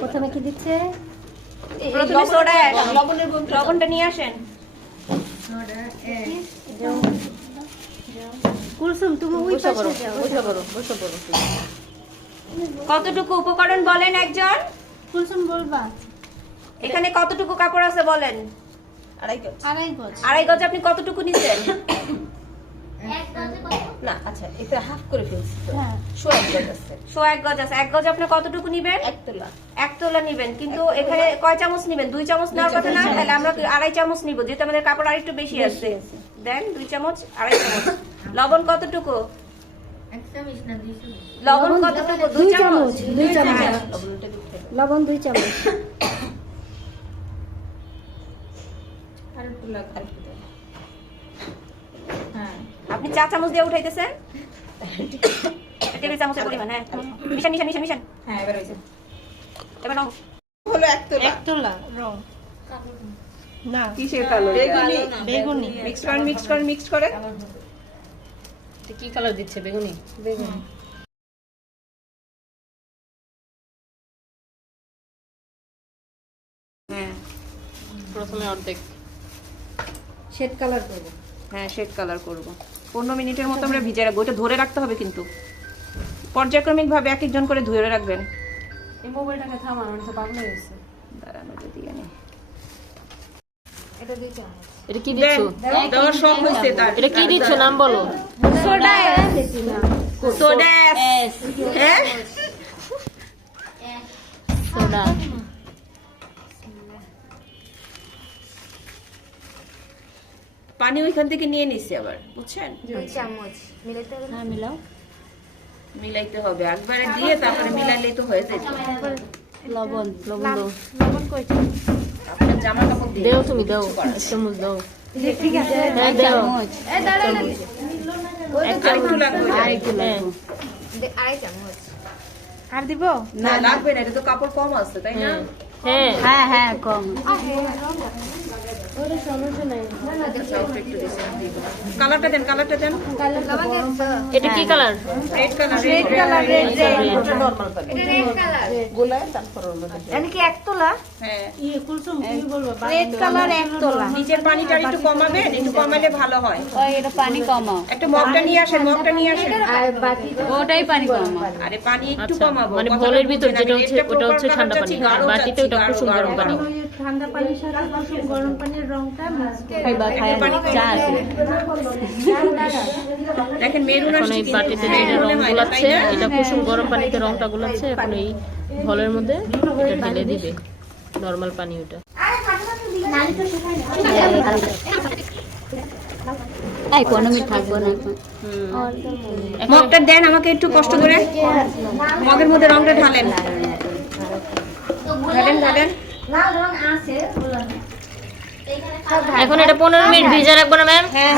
প্রথমে কি দিচ্ছে? প্রথমে সোডা লবণটা নিয়ে আসেন। কুলসুম তুমি ওই পাশে যাও। বসে পড়ো। কতটুকু উপকরণ বলেন একজন? কুলসুম বলবা। এখানে কতটুকু কাপড় আছে বলেন? আড়াই গজ। আড়াই গজ। আপনি কতটুকু নিছেন? না আচ্ছা এটা হাফ করে ফেলছি তো। হ্যাঁ। সোয়া এক গজ আছে। সোয়া এক গজ আছে। এক গজ আপনি কতটুকু নিবেন? এক তোলা। এক তোলা নিবেন, কিন্তু এখানে কয় চামচ নিবেন? 2 চামচ নেওয়ার কথা না? তাহলে আমরা আড়াই চামচ নিব, যেহেতু আমাদের কাপড় আরেকটু বেশি আছে। দেন 2 চামচ, আড়াই চামচ। লবণ কতটুকু? লবণ কতটুকু? 2 চামচ। 2 চামচ। লবণটা দিতে হবে। লবণ 2 চামচ। আর তোলা আর দিতে হবে। হ্যাঁ। আপনি 4 চামচ দিয়ে উঠাইতেছেন? টেবিল চামচের পরিমাণ। হ্যাঁ, মিশান। হ্যাঁ এবার হইছে। এবার নাও। হলো এক তোলা। এক তোলা রং। না, কিসের কালো? বেগুনি। মিক্স করে। কি কালার দিচ্ছে? বেগুনি। বেগুনি। হ্যাঁ, প্রথমে অর্ধেক। শেড কালার করব। হ্যাঁ, শেড কালার করব। 15 মিনিটের মতো আমরা ভিজিয়ে রাখবো। এটা ধরে রাখতে হবে কিন্তু। পর্যায়ক্রমিকভাবে এক একজন করে ধরে রাখবেন। এই মোবাইলটাকে থামানো, এটা পাগল হয়ে গেছে। দাঁড়ান, এটা দিয়ে নি। এটা 2 চামচ। এটা কি দিচ্ছ? দেওয়ার শখ হইছে তার। এটা কি দিচ্ছ নাম বলো? সোডা দিছি না। সোডা। হ্যাঁ? সোডা। পানি ওইখান থেকে নিয়ে নিছি আবার, বুঝছেন? 2 চামচ। মিলাইতে হবে না? হ্যাঁ মিলাও। মিলাইতে হবে। একবারে দিয়ে তারপরে মিলাইলেই তো হয়ে যেত। লবণ দাও। লবণ কয়টা? আপনার জামা কাপড় দিয়ে দেও তুমি দাও। এক চামচ দাও। ঠিক আছে। হ্যাঁ দাও। এই দাঁড়া না। আরেকটু লাগবে। আরেকটু হ্যাঁ। আড়াই চামচ। আর দিব? না, লাগবে না। এটা তো কাপড় কম আছে, তাই না? হ্যাঁ কম। ওরে সমস্যা নাই। না না দেখো। একটু দিছি, দিব। কালারটা দেন। এটা কি colour? Red colour. Red colour, red. এটা নরমাল পানি। এটা রেড কালার। গোলায় তারপর ওর মধ্যে। মানে কি এক তোলা? হ্যাঁ। কুলসুম কি বলবো? রেড কালার এক তোলা। নিচের পানিটা একটু কমাবেন, একটু কমালে ভালো হয়। এটা পানি কমাও, একটা মগটা নিয়ে আসেন। আর বাকি ওটাই পানি কমাও। আরে পানি একটু আচ্ছা, কমাবো। মানে কথাটা বলের ভিতর বুঝছেন? যেটা আমি হচ্ছে একটা ওটা হচ্ছে প্রপার ঠান্ডা কালার পানি, চাচ্ছি, গাঢ় বাটিতে চাচ্ছি, ওটা কুসুম গাঢ়, গরম পানি। গাঢ়। ঠান্ডা পানির সাথে কুসুম গরম পানির রংটা মিক্স করে খাইবা খাইয়া চা আছে। দেখেন মেরুন এখন আসছে এই কিন্তু। বাটিতে হ্যাঁ, এটা রং মনে হয় না, গুলাচ্ছে, তাই না? এটা কুসুম গরম পানিতে রংটা গুলাচ্ছে। এখন এই ভলের মধ্যে এটা ঢেলে দিবে নরমাল পানি ওটা। এই 15 মিনিট থাকবো না এখন। মগটা দেন আমাকে একটু কষ্ট করে। মগের মধ্যে রংটা ঢালেন। এখন এটা 15 মিনিট ভিজে রাখবো না ম্যাম? হ্যাঁ।